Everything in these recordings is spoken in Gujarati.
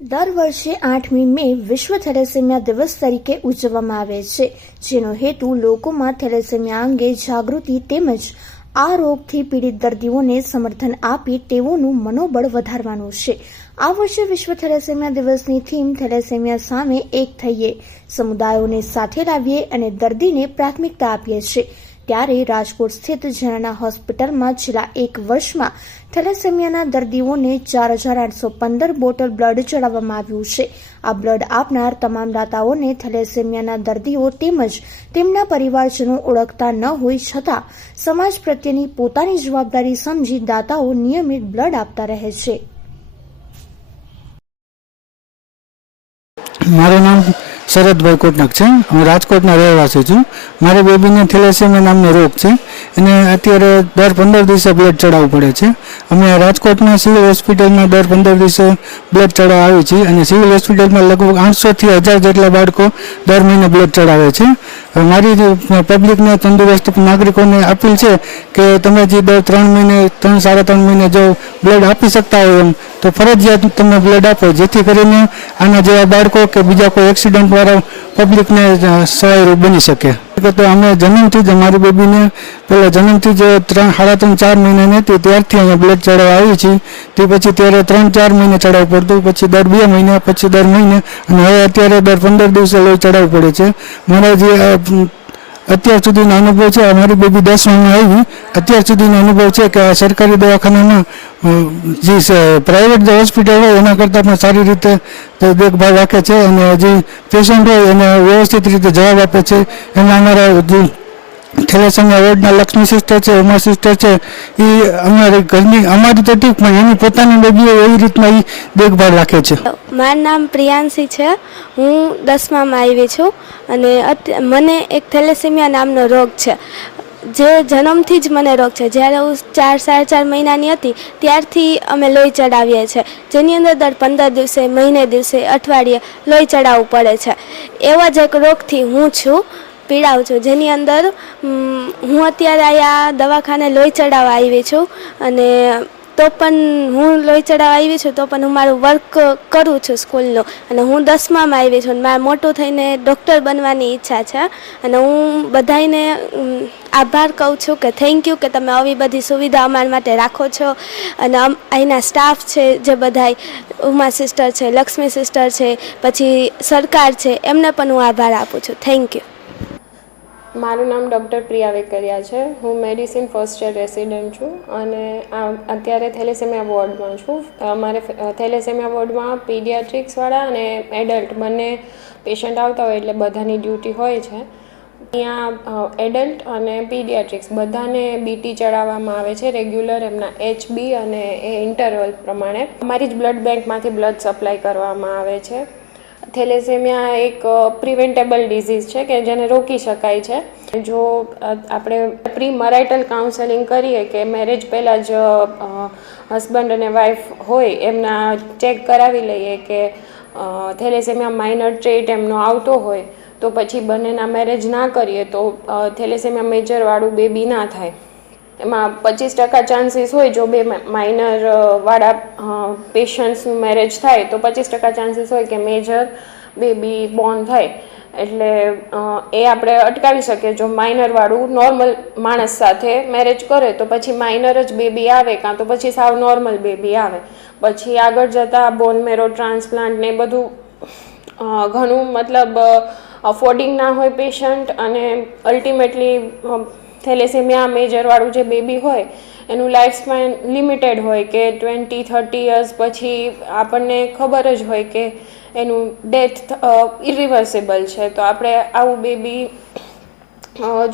દર વર્ષે આઠમી મે વિશ્વ થેલેસેમિયા દિવસ તરીકે ઉજવવામાં આવે છે, જેનો હેતુ લોકોમાં થેલેસેમિયા અંગે જાગૃતિ તેમજ આ રોગથી પીડિત દર્દીઓને સમર્થન આપી તેઓનું મનોબળ વધારવાનું છે. આ વર્ષે વિશ્વ થેલેસેમિયા દિવસની થીમ થેલેસેમિયા સામે એક થઈએ. સમુદાયોને સાથે લાવીએ અને દર્દીને પ્રાથમિકતા આપીએ છીએ. ત્યારે રાજકોટ સ્થિત ઝરણા હોસ્પિટલમાં છેલ્લા એક વર્ષમાં થેલેસેમિયાના દર્દીઓને ચાર હજાર આઠસો પંદર બોટલ બ્લડ ચડાવવામાં આવ્યું છે. આ બ્લડ આપનાર તમામ દાતાઓને થેલેસેમિયાના દર્દીઓ તેમજ તેમના પરિવારજનો ઓળખતા ન હોય છતાં સમાજ પ્રત્યેની પોતાની જવાબદારી સમજી દાતાઓ નિયમિત બ્લડ આપતા રહે છે. મારું નામ શરદભાઈ કોટનક છે. હું રાજકોટના રહેવાસી છું. મારી બેબીને થેલેસેમિયા નામનો રોગ છે. એને અત્યારે દર પંદર દિવસે બ્લડ ચડાવવું પડે છે. અમે રાજકોટના સિવિલ હોસ્પિટલમાં દર પંદર દિવસે બ્લડ ચડાવવા આવી છીએ અને સિવિલ હોસ્પિટલમાં લગભગ આઠસોથી હજાર જેટલા બાળકો દર મહિને બ્લડ ચડાવે છે. મારી પબ્લિકને તંદુરસ્ત નાગરિકોને અપીલ છે કે તમે જે દર ત્રણ મહિને, ત્રણ, સાડા ત્રણ મહિને જો બ્લડ આપી શકતા હોય એમ, તો ફરજિયાત તમે બ્લડ આપો. જેથી કરીને આના જેવા બાળકો કે બીજા કોઈ એક્સિડન્ટવાળા પબ્લિકને સહાયરૂપ બની શકે. તો અમે જન્મથી જ અમારી બેબીને પેલા જન્મથી જ ત્રણ, સાડા ત્રણ, ચાર મહિનાની હતી, ત્યારથી અહીંયા બ્લડ ચડાવવા આવી છીએ. તે પછી ત્યારે ત્રણ, ચાર મહિને ચડાવવું પડતું, પછી દર બે મહિને, પછી દર મહિને. અને હવે અત્યારે દર પંદર દિવસે લોહી ચડાવવું પડે છે. મારા જે અત્યાર સુધીનો અનુભવ છે, અમારી બેબી દસ મહિને આવી. અત્યાર સુધીનો અનુભવ છે કે આ સરકારી દવાખાનામાં જે પ્રાઇવેટ પ્રાઇવેટ હોસ્પિટલ હોય, એના કરતાં પણ સારી રીતે દેખભાળ રાખે છે અને જે પેશન્ટ હોય, એને વ્યવસ્થિત રીતે જવાબ આપે છે. એમાં અમારા જે થેલેસેમિયા એવોર્ડના લક્ષ્મી સિસ્ટર છે, ઉમા સિસ્ટર છે, એ અમારી ઘરની અમારી તો ઠીક પણ એની પોતાની બેબીઓ એવી રીતના એ દેખભાળ રાખે છે. મારું નામ પ્રિયાંશી છે. હું દસમામાં આવી છું અને મને એક થેલેસેમિયા નામનો રોગ છે. જે જન્મથી જ મને રોગ છે. જ્યારે હું ચાર, સાડા ચાર મહિનાની હતી, ત્યારથી અમે લોહી ચડાવીએ છીએ જેની અંદર દર પંદર દિવસે, મહિને દિવસે અઠવાડિયે લોહી ચડાવવું પડે છે. એવા જ એક રોગથી હું છું. પીડાઉં છું. જેની અંદર હું અત્યારે અહીંયા દવાખાને લોહી ચડાવવા આવી છું અને તો પણ હું લોહી ચડાવવા આવી છું, તો પણ હું મારું વર્ક કરું છું સ્કૂલનું. અને હું દસમામાં આવી છું અને મારે મોટું થઈને ડૉક્ટર બનવાની ઈચ્છા છે. અને હું બધાને આભાર કહું છું કે થેન્ક યુ કે તમે આવી બધી સુવિધા અમારા માટે રાખો છો. અને અહીંના સ્ટાફ છે જે બધાય, ઉમા સિસ્ટર છે, લક્ષ્મી સિસ્ટર છે, પછી સરકાર છે, એમને પણ હું આભાર આપું છું. થેન્ક યુ મારું નામ ડૉક્ટર પ્રિયા વેકરિયા છે. હું મેડિસિન ફર્સ્ટ યર રેસિડન્ટ છું અને અત્યારે થેલેસેમિયા વોર્ડમાં છું. અમારે થેલેસેમિયા વોર્ડમાં પીડિયાટ્રિક્સવાળા અને એડલ્ટ બંને પેશન્ટ આવતા હોય એટલે બધાની ડ્યુટી હોય છે. ત્યાં એડલ્ટ અને પીડિયાટ્રિક્સ બધાને બીટી ચડાવવામાં આવે છે રેગ્યુલર એમના એચબી અને એ ઇન્ટરવલ પ્રમાણે. અમારી જ બ્લડ બેંકમાંથી બ્લડ સપ્લાય કરવામાં આવે છે. થેલેસેમિયા એક પ્રિવેન્ટેબલ ડિઝીઝ છે કે જેને રોકી શકાય છે. જો આપણે પ્રી મરાઇટલ કાઉન્સેલિંગ કરીએ કે મેરેજ પહેલાં જ હસબન્ડ અને વાઈફ હોય, એમના ચેક કરાવી લઈએ કે થેલેસેમિયા માઇનર ટ્રેટ એમનો આવતો હોય, તો પછી બંનેના મેરેજ ના કરીએ તો થેલેસેમિયા મેજરવાળું બેબી ના થાય. એમાં પચીસ ટકા ચાન્સીસ હોય જો બે માઇનર વાળા પેશન્ટ્સનું મેરેજ થાય, તો પચીસ ટકા ચાન્સીસ હોય કે મેજર બેબી બોર્ન થાય. એટલે એ આપણે અટકાવી શકીએ. જો માઇનર વાળું નોર્મલ માણસ સાથે મેરેજ કરે, તો પછી માઇનર જ બેબી આવે, કાં તો પછી સાવ નોર્મલ બેબી આવે. પછી આગળ જતાં બોન મેરો ટ્રાન્સપ્લાન્ટ ને બધું ઘણું મતલબ અફોર્ડિંગ ના હોય પેશન્ટ અને અલ્ટિમેટલી થેલેસેમિયા મેજરવાળું જે બેબી હોય, એનું લાઈફ સ્પેન લિમિટેડ હોય કે ટ્વેન્ટી થર્ટી યર્સ પછી આપણને ખબર જ હોય કે એનું ડેથ ઇરિવર્સિબલ છે. તો આપણે આવું બેબી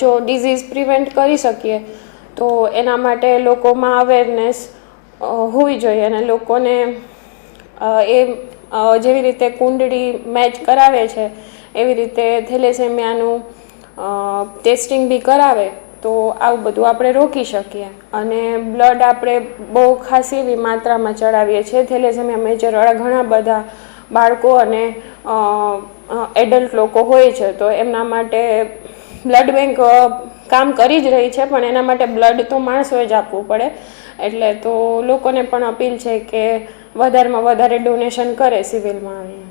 જો ડિઝીઝ પ્રિવેન્ટ કરી શકીએ, તો એના માટે લોકોમાં અવેરનેસ હોવી જોઈએ અને લોકોને એ જેવી રીતે કુંડળી મેચ કરાવે છે, એવી રીતે થેલેસેમિયાનું ટેસ્ટિંગ બી કરાવે તો આવું બધું આપણે રોકી શકીએ. અને બ્લડ આપણે બહુ ખાસી એવી માત્રામાં ચડાવીએ છીએ. થેલેસેમિયા મેજરવાળા ઘણા બધા બાળકો અને એડલ્ટ લોકો હોય છે. તો એમના માટે બ્લડ બેંક કામ કરી જ રહી છે. પણ એના માટે બ્લડ તો માણસોએ જ આપવું પડે. એટલે તો લોકોને પણ અપીલ છે કે વધારેમાં વધારે ડોનેશન કરે સિવિલમાં. આવીને